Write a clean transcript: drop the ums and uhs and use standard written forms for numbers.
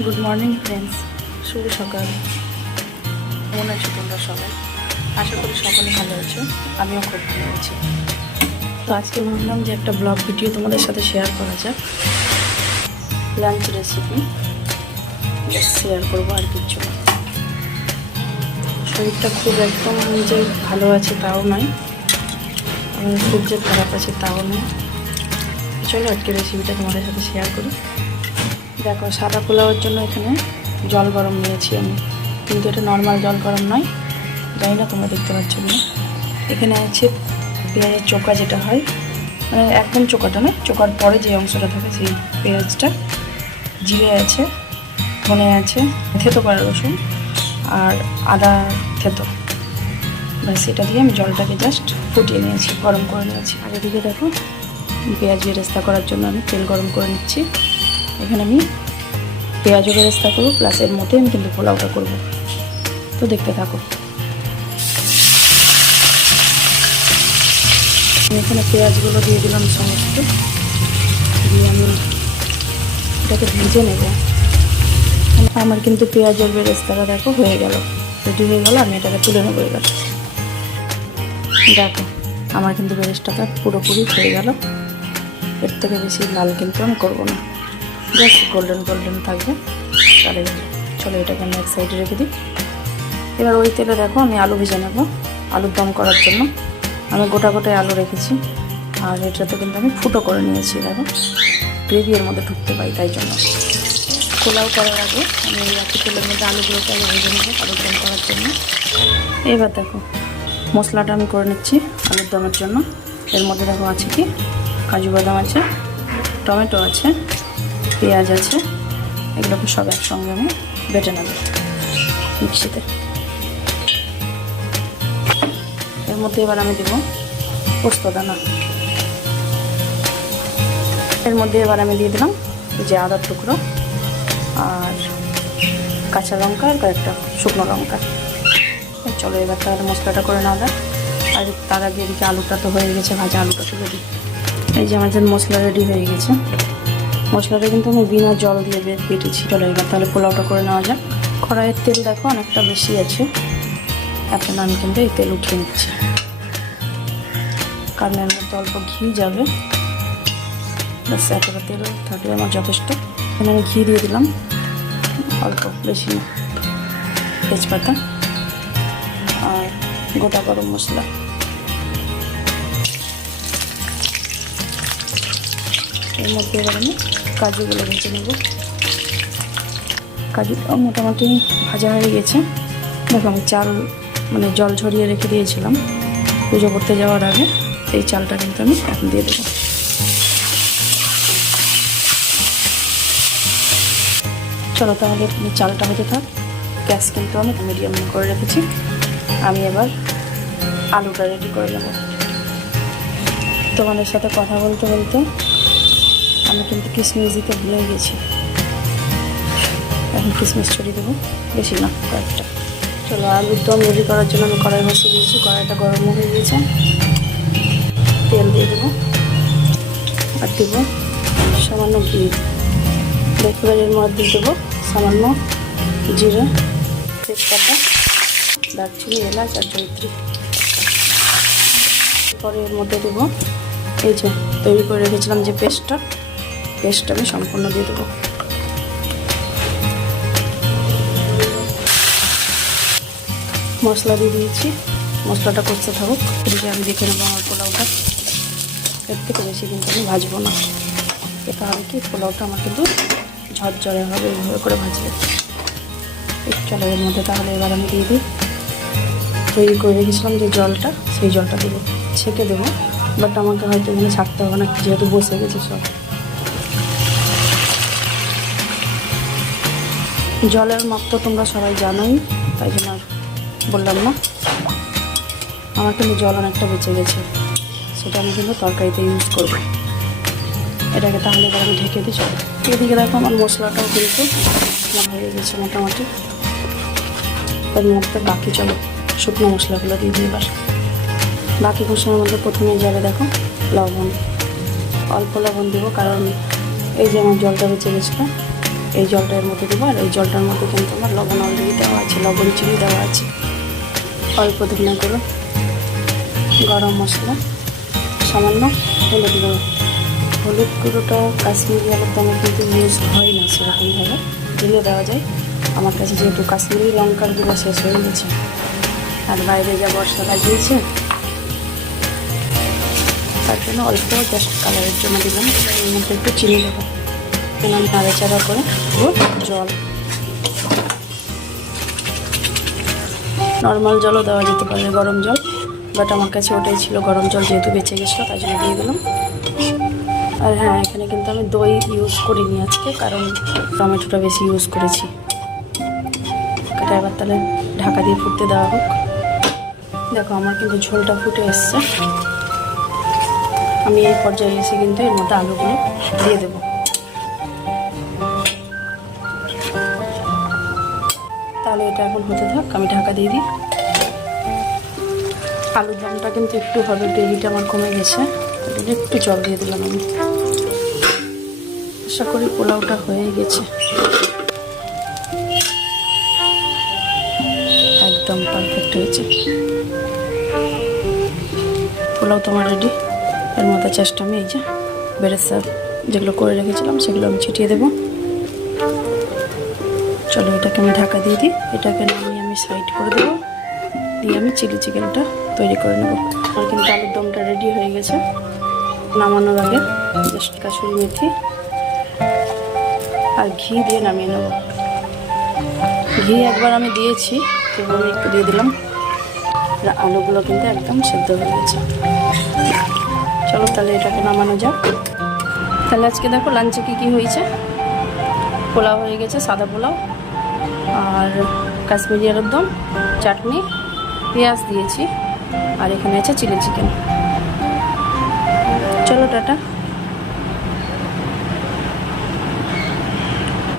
Good morning friends, শুভ সকাল। কেমন আছো তোমরা সবাই? আশা করি সকলে ভালো আছো, আমিও খুব ভালো আছি। তো আজকে ভাবলাম যে একটা ব্লগ ভিডিও তোমাদের সাথে শেয়ার করা যাক। লাঞ্চ রেসিপি শেয়ার করবো, আর কিছু না। শরীরটা খুব একদম যে ভালো আছে তাও নয়, খুব যে খারাপ আছে তাও নয়। চলো আজকে রেসিপিটা তোমাদের সাথে শেয়ার করি। দেখো, সাদা পোলাওয়ের জন্য এখানে জল গরম নিয়েছি আমি, কিন্তু এটা নর্মাল জল গরম নয়, জানি না তোমরা দেখতে পাচ্ছ না। এখানে আছে পেঁয়াজের চোকা, যেটা হয় মানে একদম চোকাটা নয়, চোকার পরে যে অংশটা থাকে সেই পেঁয়াজটা, জিরে আছে, ধনে আছে, থেতো করা রসুন আর আদা থেতো, ব্যাস এটা দিয়ে আমি জলটাকে জাস্ট ফুটিয়ে নিয়েছি, গরম করে নিয়েছি। আর এদিকে দেখো, পেঁয়াজ বেরেস্তা করার জন্য আমি তেল গরম করে নিচ্ছি। এখানে আমি পেঁয়াজও বেরেস্তা করবো, প্লাস এর মধ্যে আমি কিন্তু পোলাওটা করবো, তো দেখতে থাকো। এখানে পেঁয়াজগুলো দিয়ে দিলাম সমস্ত, দিয়ে আমি এটাকে ভেজে নেব। আমার কিন্তু পেঁয়াজের বেরেস্তাটা দেখো হয়ে গেল, রেডি হয়ে গেল। আমি এটাকে তুলে নেবো এবার। দেখো, আমার কিন্তু বেরেস্তাটা পুরোপুরি হয়ে গেল। এর থেকে বেশি লাল কিন্তু আমি করবো না, জাস্ট গোল্ডেন গোল্ডেন থাকবে, তাহলে চলো এটাকে আমি এক সাইডে রেখে দিই। এবার ওই তেলে দেখো আমি আলু ভেজে নেব। আলুর দম করার জন্য আমি গোটা গোটায় আলু রেখেছি, আর এটাতে কিন্তু আমি ফুটো করে নিয়েছি। দেখো, গ্রেভি এর মধ্যে ঢুকতে পাই, তাই জন্য পোলাও করার আগে আমি এই একই তেলের মধ্যে আলুগুলোকে আগে ভেজে নেবো আলুর দম করার জন্য। এবার দেখো, মশলাটা আমি করে নিচ্ছি আলুর দমের জন্য। এর মধ্যে দেখো আছে কি, কাজু বাদাম আছে, টমেটো আছে, পেঁয়াজ আছে, এগুলোকে সব একসঙ্গে আমি বেটে নেব মিক্সিতে। এর মধ্যে এবার আমি দেবো পোস্ত দানা। এর মধ্যে এবার আমি দিয়ে দিলাম যে আদার টুকরো আর কাঁচা লঙ্কা আর কয়েকটা শুকনো লঙ্কা। চলো এবার তাহলে মশলাটা করে নেওয়া যাক। আর তার আগে এদিকে আলুটা তো হয়ে গেছে ভাজা, আলুটা তুলে দিই। এই যে আমাদের মশলা রেডি হয়ে গেছে। মশলাটা কিন্তু আমি বিনা জল দিয়ে বেটেছি। চলো এবার তাহলে পোলাওটা করে নেওয়া যাক। কড়াইয়ের তেল দেখো অনেকটা বেশি আছে, এখন আমি কিন্তু এই তেল উঠিয়ে নিচ্ছি, কারণ এর মধ্যে অল্প ঘি যাবে। ব্যাস এতটা তেল থাকলে আমার যথেষ্ট। এখানে আমি ঘি দিয়ে দিলাম অল্প, বেশি না, তেজপাতা আর গোটা গরম মশলা। এর মধ্যে এবার আমি কাজুগুলো ভেজে নেব। কাজুটা মোটামুটি ভাজা হয়ে গেছে। দেখো, আমি চাল মানে জল ঝরিয়ে রেখে দিয়েছিলাম পুজো করতে যাওয়ার আগে, সেই চালটা কিন্তু আমি এখন দিয়ে দেবো। চলো তাহলে চালটা হতে থাক। গ্যাস কিন্তু আমি মিডিয়াম করে রেখেছি। আমি এবার আলুটা রেডি করে নেব। তোমাদের সাথে কথা বলতে বলতে আমি কিন্তু কিশমিশ দিতে ভুলে গেছি। এখন কিশমিশ ছড়িয়ে দেবো, বেশি না, কয়েকটা। চলো আলুর দম রেডি করার জন্য আমি কড়াই বসিয়ে দিয়েছি। কড়াইটা গরম হয়ে গিয়েছে, তেল দিয়ে দেবো আর দেবো সামান্য ঘি। এবার এর মধ্যে দেবো সামান্য জিরে, তেজপাতা, দারচিনি, এলাচ আর জয়িত্রী। পরে এর মধ্যে দেবো এই যে তৈরি করে রেখেছিলাম যে পেস্টটা আমি সম্পূর্ণ দিয়ে দেবো। মশলা দিয়ে দিয়েছি, মশলাটা করতে থাকুক। এদিকে আমি দেখে নেবো আমার পোলাওটা। এর থেকে বেশি কিন্তু আমি ভাজবো না, এটা হবে কি পোলাওটা আমার কিন্তু ঝরঝরে হবে এইভাবে করে ভাজলে। চলো এর মধ্যে তাহলে এবার আমি দিয়ে দিই তৈরি করে রেখেছিলাম যে জলটা, সেই জলটা দেবো। ছেঁকে দেবো, বাট আমাকে হয়তো এখানে ছাড়তে হবে না, যেহেতু বসে গেছে সব। জলের মাপ তো তোমরা সবাই জানোই, তাই জন্য আর বললাম না। আমার কিন্তু জল অনেকটা বেঁচে গেছে, সেটা আমি কিন্তু তরকারিতে ইউজ করবো। এটাকে তাহলে এবার আমি ঢেকে দিই। চলো এদিকে দেখো আমার মশলাটাও কিন্তু হয়ে গেছে মোটামুটি। এর মধ্যে বাকি চলো শুকনো মশলাগুলো দিয়ে দিই এবার। বাকি মশলার মধ্যে প্রথমে যাবে দেখো লবণ, অল্প লবণ দেবো, কারণ এই যে আমার জলটা বেঁচে গেছিলো এই জলটা এর মধ্যে দেবো। আর এই জলটার মধ্যে কিন্তু আমার লবণ অলরেডি দেওয়া আছে, লবণ চিনি দেওয়া আছে, অল্প ধনে গুঁড়ো, গরম মশলা, সামান্য হলুদ গুঁড়ো। হলুদ গুঁড়োটা কাশ্মীরি আলুর দমে কিন্তু ইউজ হয় না সেরকমভাবে, দিলে দেওয়া যায়। আমার কাছে যেহেতু কাশ্মীরি লঙ্কার গুঁড়ো শেষ হয়ে গেছে, আর বাইরে যা বর্ষা লাগিয়েছে, তার জন্য অল্প জাস্ট কালারের জন্য দিলাম। এর মধ্যে একটু চিনি দেবো, আমি নাড়াচাড়া করে জল, নর্মাল জলও দেওয়া যেতে পারে, গরম জল, বাট আমার কাছে ওটাই ছিল গরম জল, যেহেতু বেঁচে গেছিলো তাই জন্য দিয়ে দিলাম। আর হ্যাঁ, এখানে কিন্তু আমি দই ইউজ করিনি আজকে, কারণ টমেটোটা বেশি ইউজ করেছি। এটা এবার তাহলে ঢাকা দিয়ে ফুটতে দেওয়া হোক। দেখো আমার কিন্তু ঝোলটা ফুটে এসছে। আমি এই পর্যায়ে এসে কিন্তু এর মধ্যে আলুগুলো দিয়ে দেবো। তাহলে এটা এখন হতে থাক, আমি ঢাকা দিয়ে দিই। আলুর দমটা কিন্তু একটু হবে, গ্রেভিটা আমার কমে গেছে, একটু জল দিয়ে দিলাম আমি। আশা করি পোলাওটা হয়ে গেছে, একদম পারফেক্ট হয়েছে। পোলাও তোমার রেডি। এর মধ্যে জাস্ট আমি এই যে বেরেস্তা যেগুলো করে রেখেছিলাম সেগুলো আমি ছিটিয়ে দেবো। চলো এটাকে আমি ঢাকা দিয়ে দিই। এটাকে নামিয়ে আমি সাইড করে দেবো, দিয়ে আমি চিলি চিকেনটা তৈরি করে নেব। আর কিন্তু আলুর দমটা রেডি হয়ে গেছে। নামানোর আগে জাস্ট কাসুরি মেথি আর ঘি দিয়ে নামিয়ে নেব। ঘি একবার আমি দিয়েছি, তবু আমি একটু দিয়ে দিলাম। আলুগুলো কিন্তু একদম সেদ্ধ হয়ে গেছে। চলো তাহলে এটাকে নামানো যাক। তাহলে আজকে দেখো লাঞ্চে কী হয়েছে। পোলাও হয়ে গেছে, সাদা পোলাও, আর কাশ্মীরি আলুর দম, চাটনি, পেঁয়াজ দিয়েছি, আর এখানে আছে চিলি চিকেন। চলো টাটা।